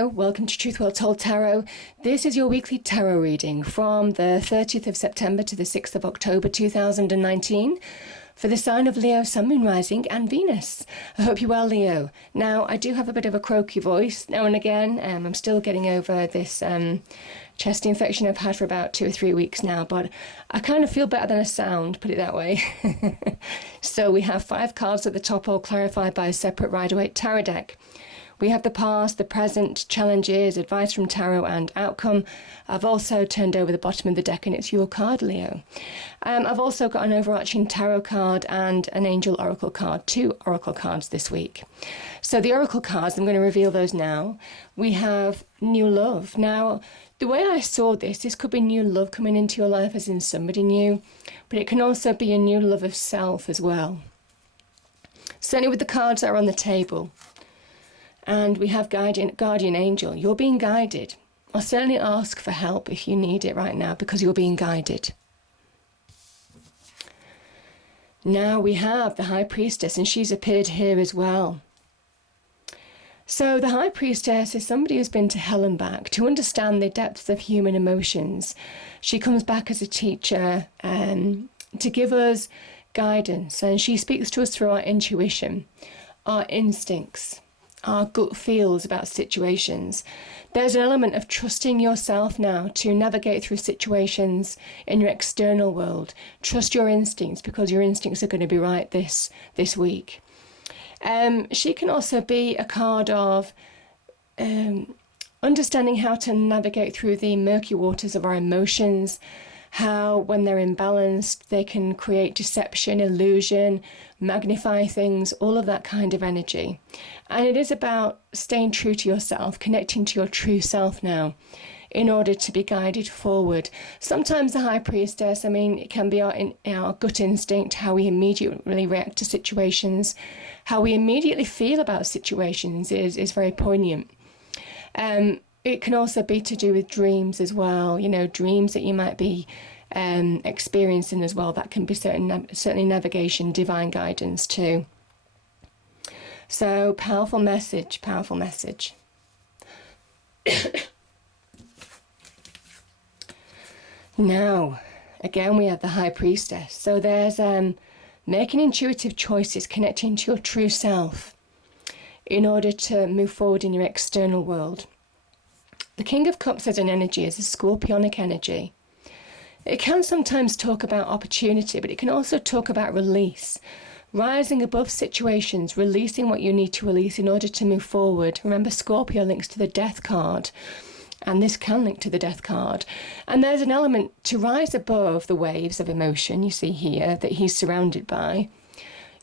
Hello, welcome to Truth Well Told Tarot. This is your weekly tarot reading from the 30th of September to the 6th of October 2019 for the sign of Leo, Sun, Moon, Rising and Venus. I hope you're well, Leo. Now, I do have a bit of a croaky voice now and again. I'm still getting over this chest infection I've had for about 2 or 3 weeks now, but I kind of feel better than I sound, put it that way. So we have 5 cards at the top, all clarified by a separate Rider-Waite tarot deck. We have the past, the present, challenges, advice from tarot and outcome. I've also turned over the bottom of the deck and it's your card, Leo. I've also got an overarching tarot card and an angel oracle card, 2 oracle cards this week. So the oracle cards, I'm going to reveal those now. We have new love. Now, the way I saw this could be new love coming into your life as in somebody new, but it can also be a new love of self as well. Certainly with the cards that are on the table. And we have guardian angel. You're being guided. I'll certainly ask for help if you need it right now because you're being guided. Now we have the High Priestess, and she's appeared here as well. So the High Priestess is somebody who's been to hell and back to understand the depths of human emotions. She comes back as a teacher to give us guidance, and she speaks to us through our intuition, our instincts, our gut feels about situations. There's an element of trusting yourself now to navigate through situations in your external world. Trust your instincts because your instincts are going to be right this week. She can also be a card of understanding how to navigate through the murky waters of our emotions, how when they're imbalanced they can create deception, illusion, magnify things, all of that kind of energy. And it is about staying true to yourself, connecting to your true self now in order to be guided forward. Sometimes the High Priestess, it can be our gut instinct, how we immediately react to situations, how we immediately feel about situations is very poignant. It can also be to do with dreams as well, dreams that you might be experiencing as well. That can be certainly navigation, divine guidance too. So powerful message, powerful message. Now, again, we have the High Priestess. So there's making intuitive choices, connecting to your true self in order to move forward in your external world. The King of Cups as an energy is a scorpionic energy. It can sometimes talk about opportunity, but it can also talk about release. Rising above situations, releasing what you need to release in order to move forward. Remember, Scorpio links to the Death card, and this can link to the Death card. And there's an element to rise above the waves of emotion you see here that he's surrounded by.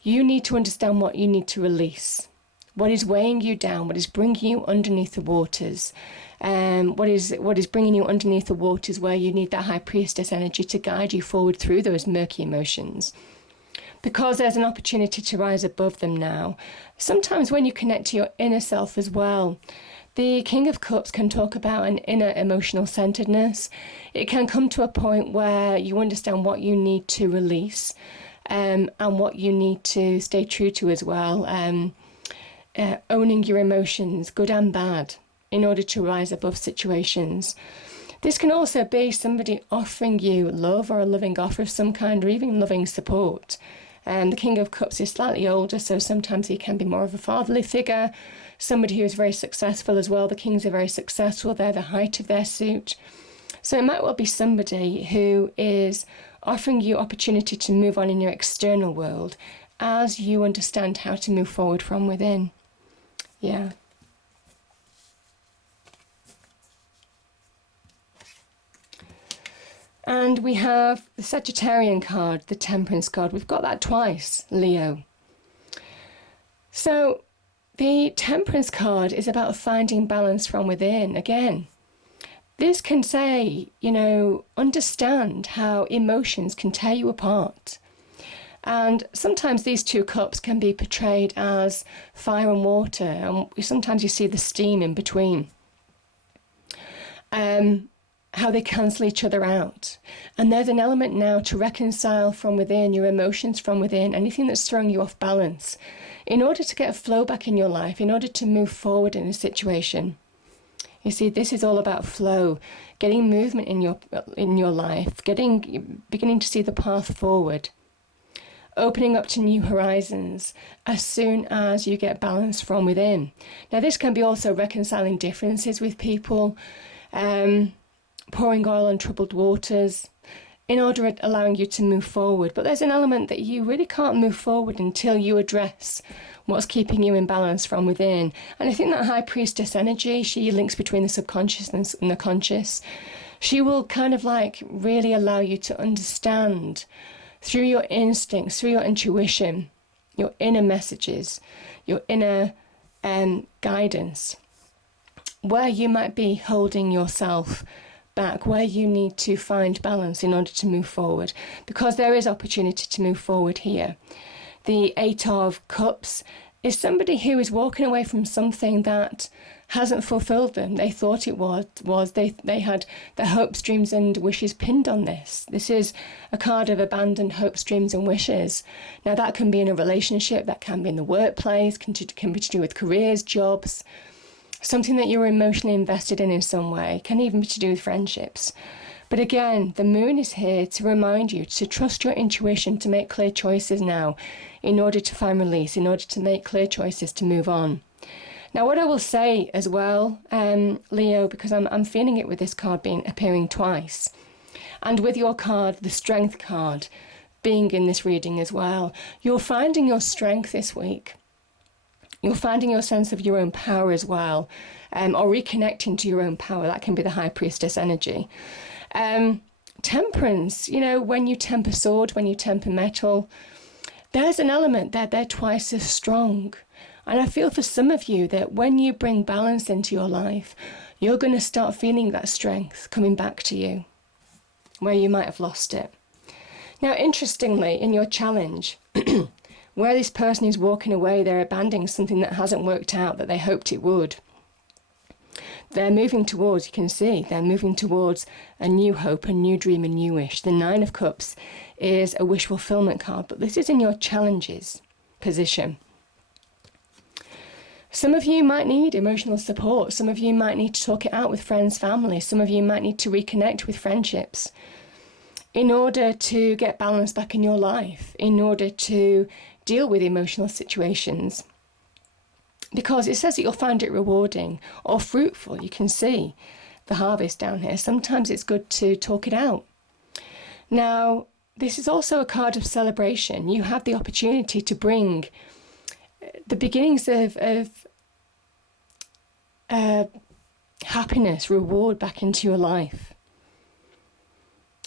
You need to understand what you need to release. What is weighing you down, what is bringing you underneath the waters, what is bringing you underneath the waters where you need that High Priestess energy to guide you forward through those murky emotions. Because there's an opportunity to rise above them now. Sometimes when you connect to your inner self as well, the King of Cups can talk about an inner emotional centeredness. It can come to a point where you understand what you need to release and what you need to stay true to as well. Owning your emotions, good and bad, in order to rise above situations. This can also be somebody offering you love or a loving offer of some kind, or even loving support. The King of Cups is slightly older, so sometimes he can be more of a fatherly figure, somebody who is very successful as well. The Kings are very successful, they're the height of their suit. So it might well be somebody who is offering you opportunity to move on in your external world as you understand how to move forward from within. Yeah. And we have the Sagittarian card, the Temperance card. We've got that twice, Leo. So the Temperance card is about finding balance from within. Again, this can say, understand how emotions can tear you apart. And sometimes these 2 cups can be portrayed as fire and water, and sometimes you see the steam in between. How they cancel each other out. And there's an element now to reconcile from within, your emotions from within, anything that's throwing you off balance, in order to get a flow back in your life, in order to move forward in a situation. You see, this is all about flow, getting movement in your life, beginning to see the path forward, opening up to new horizons as soon as you get balance from within. Now, this can be also reconciling differences with people, pouring oil on troubled waters, in order to allowing you to move forward. But there's an element that you really can't move forward until you address what's keeping you in balance from within. And I think that High Priestess energy, she links between the subconscious and the conscious. She will kind of like really allow you to understand through your instincts, through your intuition, your inner messages, your inner guidance, where you might be holding yourself back, where you need to find balance in order to move forward, because there is opportunity to move forward here. The Eight of Cups is somebody who is walking away from something that hasn't fulfilled them. They thought it was. They had their hopes, dreams and wishes pinned on this. This is a card of abandoned hopes, dreams and wishes. Now that can be in a relationship, that can be in the workplace, can be to do with careers, jobs, something that you're emotionally invested in some way, can even be to do with friendships. But again, the moon is here to remind you to trust your intuition, to make clear choices now in order to find release, in order to make clear choices to move on. Now, what I will say as well, Leo, because I'm feeling it with this card appearing twice, and with your card, the Strength card, being in this reading as well, you're finding your strength this week. You're finding your sense of your own power as well, or reconnecting to your own power. That can be the High Priestess energy. Temperance, when you temper sword, when you temper metal, there's an element that they're twice as strong. And I feel for some of you that when you bring balance into your life, you're going to start feeling that strength coming back to you, where you might have lost it. Now, interestingly, in your challenge, where this person is walking away, they're abandoning something that hasn't worked out that they hoped it would. They're moving towards, you can see, they're moving towards a new hope, a new dream, a new wish. The Nine of Cups is a wish fulfillment card, but this is in your challenges position. Some of you might need emotional support. Some of you might need to talk it out with friends, family. Some of you might need to reconnect with friendships in order to get balance back in your life, in order to deal with emotional situations, because it says that you'll find it rewarding or fruitful. You can see the harvest down here. Sometimes it's good to talk it out. Now, this is also a card of celebration. You have the opportunity to bring the beginnings of happiness, reward back into your life.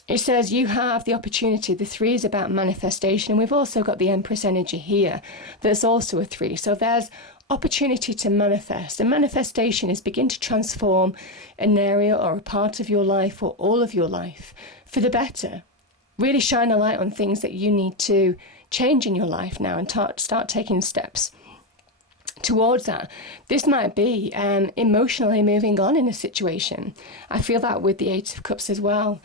It says you have the opportunity. The 3 is about manifestation. And we've also got the Empress energy here. That's also a 3. So there's opportunity to manifest. And manifestation is begin to transform an area or a part of your life or all of your life for the better. Really shine a light on things that you need to change in your life now and start taking steps towards that. This might be emotionally moving on in a situation. I feel that with the Eight of Cups as well.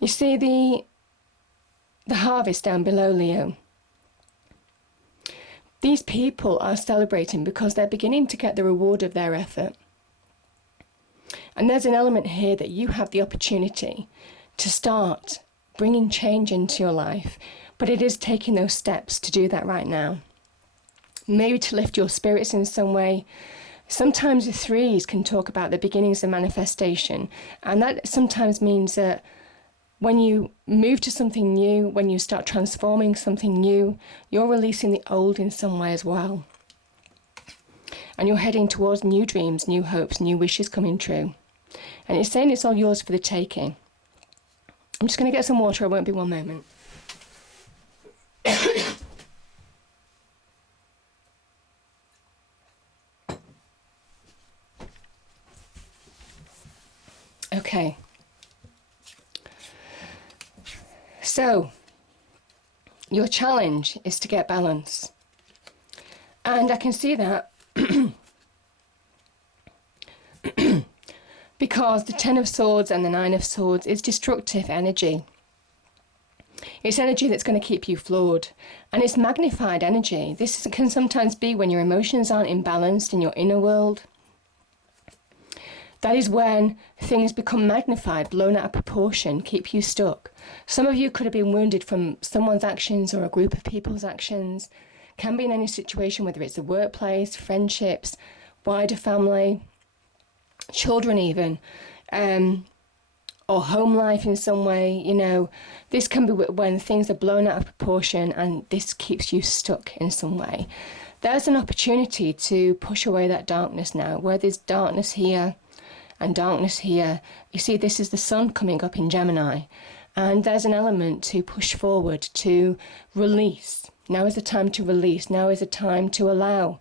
You see the harvest down below, Leo. These people are celebrating because they're beginning to get the reward of their effort. And there's an element here that you have the opportunity to start bringing change into your life, but it is taking those steps to do that right now. Maybe to lift your spirits in some way. Sometimes the 3s can talk about the beginnings of manifestation, and that sometimes means that when you move to something new, when you start transforming something new, you're releasing the old in some way as well. And you're heading towards new dreams, new hopes, new wishes coming true. And it's saying it's all yours for the taking. I'm just going to get some water, I won't be one moment. Okay. So, your challenge is to get balance. And I can see that because the 10 of Swords and the 9 of Swords is destructive energy. It's energy that's going to keep you flawed. And it's magnified energy. This can sometimes be when your emotions aren't imbalanced in your inner world. That is when things become magnified, blown out of proportion, keep you stuck. Some of you could have been wounded from someone's actions or a group of people's actions. Can be in any situation, whether it's the workplace, friendships, wider family, children even, or home life in some way. You know, this can be when things are blown out of proportion and this keeps you stuck in some way. There's an opportunity to push away that darkness now, where there's darkness here and darkness here. You see, this is the sun coming up in Gemini, and there's an element to push forward, to release. Now is the time to release. Now is the time to allow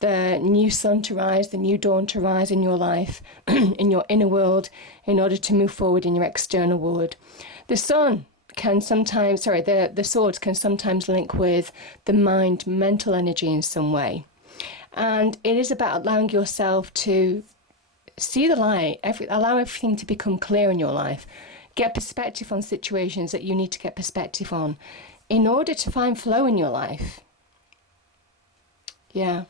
the new sun to rise, the new dawn to rise in your life, in your inner world, in order to move forward in your external world. The sun can sometimes, the swords can sometimes link with the mind, mental energy in some way. And it is about allowing yourself to see the light, allow everything to become clear in your life. Get perspective on situations that you need to get perspective on in order to find flow in your life. Yeah.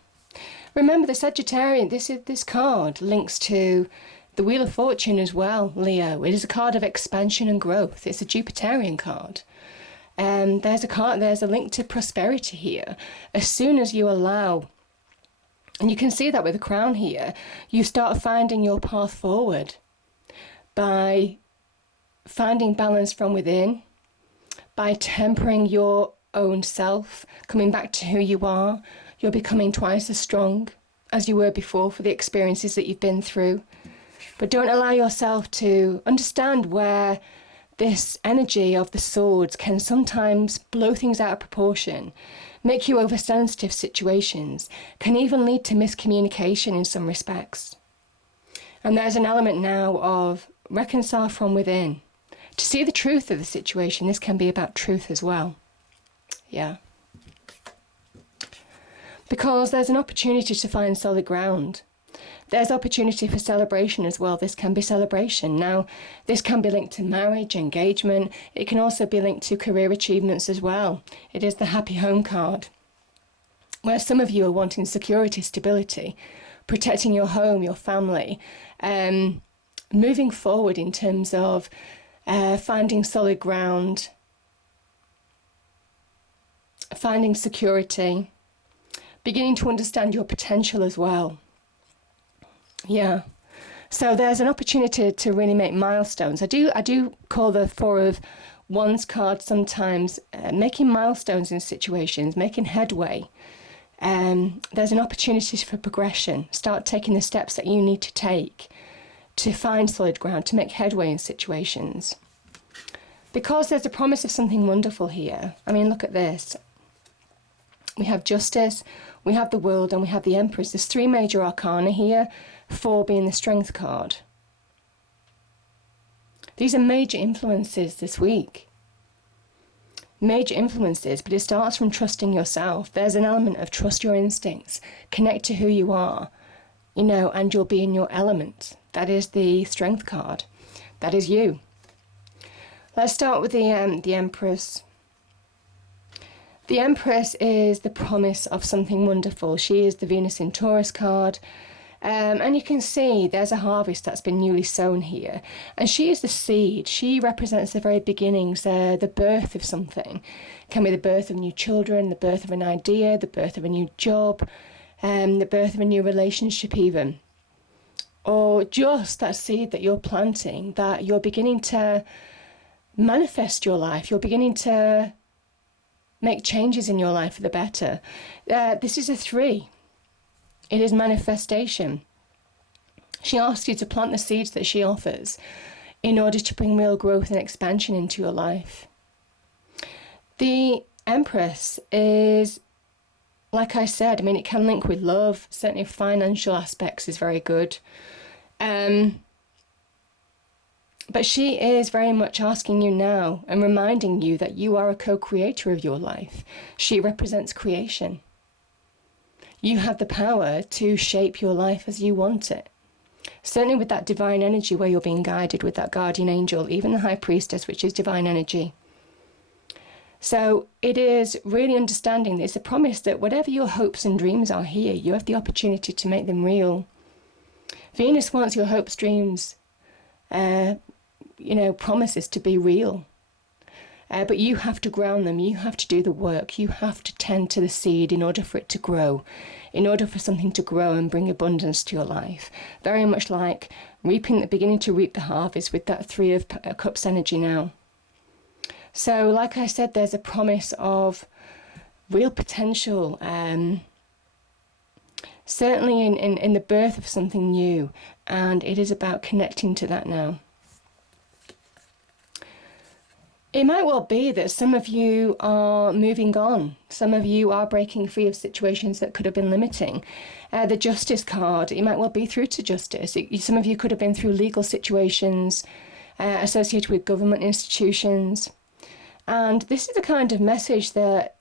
Remember, the Sagittarian, this card links to the Wheel of Fortune as well, Leo. It is a card of expansion and growth. It's a Jupiterian card. There's a link to prosperity here. As soon as you allow, and you can see that with the crown here, you start finding your path forward by finding balance from within, by tempering your own self, coming back to who you are. You're becoming twice as strong as you were before for the experiences that you've been through. But don't allow yourself to understand where this energy of the swords can sometimes blow things out of proportion, make you oversensitive situations, can even lead to miscommunication in some respects. And there's an element now of reconcile from within. To see the truth of the situation, this can be about truth as well. Yeah. Because there's an opportunity to find solid ground. There's opportunity for celebration as well. This can be celebration. Now, this can be linked to marriage, engagement. It can also be linked to career achievements as well. It is the Happy Home card, where some of you are wanting security, stability, protecting your home, your family, moving forward in terms of finding solid ground, finding security, beginning to understand your potential as well. Yeah. So there's an opportunity to really make milestones. I do call the Four of Wands card sometimes making milestones in situations, making headway. There's an opportunity for progression. Start taking the steps that you need to take to find solid ground, to make headway in situations. Because there's a promise of something wonderful here. I mean, look at this. We have Justice, we have the World, and we have the Empress. There's three major arcana here, 4 being the Strength card. These are major influences this week. Major influences, but it starts from trusting yourself. There's an element of trust your instincts, connect to who you are, and you'll be in your element. That is the Strength card. That is you. Let's start with the Empress. The Empress is the promise of something wonderful. She is the Venus in Taurus card. And you can see there's a harvest that's been newly sown here. And she is the seed. She represents the very beginnings, the birth of something. It can be the birth of new children, the birth of an idea, the birth of a new job, the birth of a new relationship even. Or just that seed that you're planting, that you're beginning to manifest your life. You're beginning to make changes in your life for the better. This is a 3. It is manifestation. She asks you to plant the seeds that she offers in order to bring real growth and expansion into your life. The Empress is, like I said, it can link with love. Certainly financial aspects is very good. But she is very much asking you now and reminding you that you are a co-creator of your life. She represents creation. You have the power to shape your life as you want it. Certainly with that divine energy where you're being guided with that guardian angel, even the High Priestess, which is divine energy. So it is really understanding that it's a promise that whatever your hopes and dreams are here, you have the opportunity to make them real. Venus wants your hopes, dreams, promises to be real. But you have to ground them, you have to do the work, you have to tend to the seed in order for it to grow, in order for something to grow and bring abundance to your life. Very much like beginning to reap the harvest with that Three of Cups energy now. So like I said, there's a promise of real potential, certainly in the birth of something new, and it is about connecting to that now. It might well be that some of you are moving on. Some of you are breaking free of situations that could have been limiting. The Justice card, it might well be through to justice. Some of you could have been through legal situations associated with government institutions. And this is the kind of message that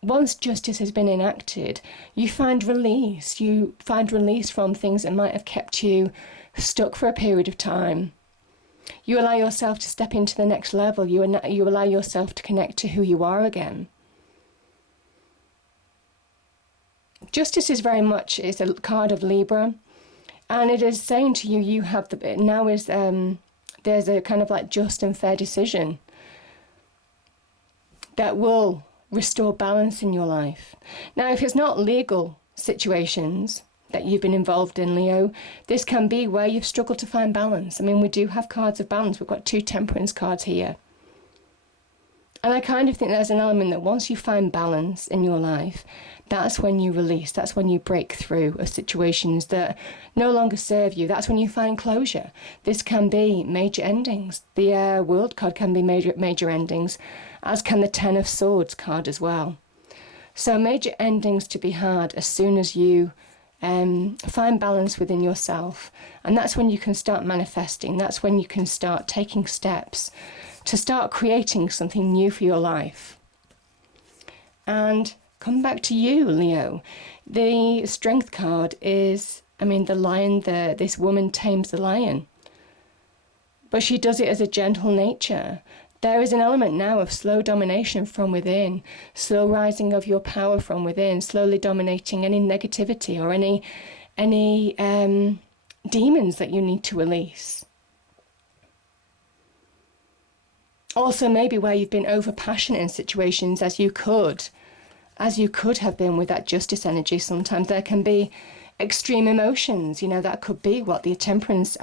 once justice has been enacted, you find release. You find release from things that might have kept you stuck for a period of time. You allow yourself to step into the next level. You allow yourself to connect to who you are again. Justice is very much is a card of Libra, and it is saying to you, you have the now is there's a kind of like just and fair decision that will restore balance in your life. Now, if it's not legal situations that you've been involved in, Leo, this can be where you've struggled to find balance. I mean, we do have cards of balance. We've got 2 Temperance cards here. And I kind of think there's an element that once you find balance in your life, that's when you release. That's when you break through of situations that no longer serve you. That's when you find closure. This can be major endings. The World card can be major endings, as can the 10 of Swords card as well. So major endings to be had as soon as you find balance within yourself, and that's when you can start manifesting. That's when you can start taking steps to start creating something new for your life. And come back to you, Leo. The Strength card is, the lion. This woman tames the lion, but she does it as a gentle nature. There is an element now of slow domination from within, slow rising of your power from within, slowly dominating any negativity or any demons that you need to release. Also, maybe where you've been over passionate in situations as you could have been with that justice energy. Sometimes there can be extreme emotions, that could be what the temperance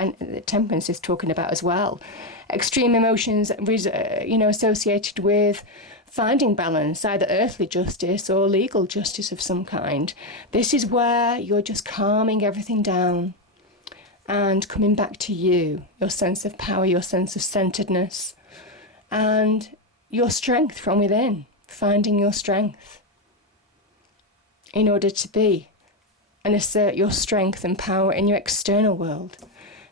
is talking about as well. Extreme emotions, associated with finding balance, either earthly justice or legal justice of some kind. This is where you're just calming everything down and coming back to you, your sense of power, your sense of centeredness, and your strength from within, finding your strength in order to be and assert your strength and power in your external world.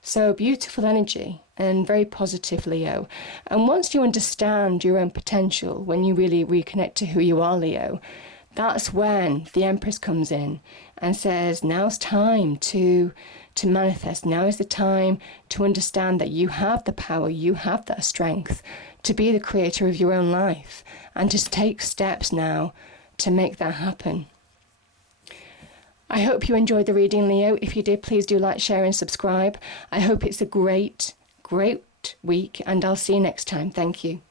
So beautiful energy and very positive, Leo. And once you understand your own potential, when you really reconnect to who you are, Leo, that's when the Empress comes in and says, now's time to manifest. Now is the time to understand that you have the power, you have that strength to be the creator of your own life, and to take steps now to make that happen. I hope you enjoyed the reading, Leo. If you did, please do like, share and subscribe. I hope it's a great week, and I'll see you next time. Thank you.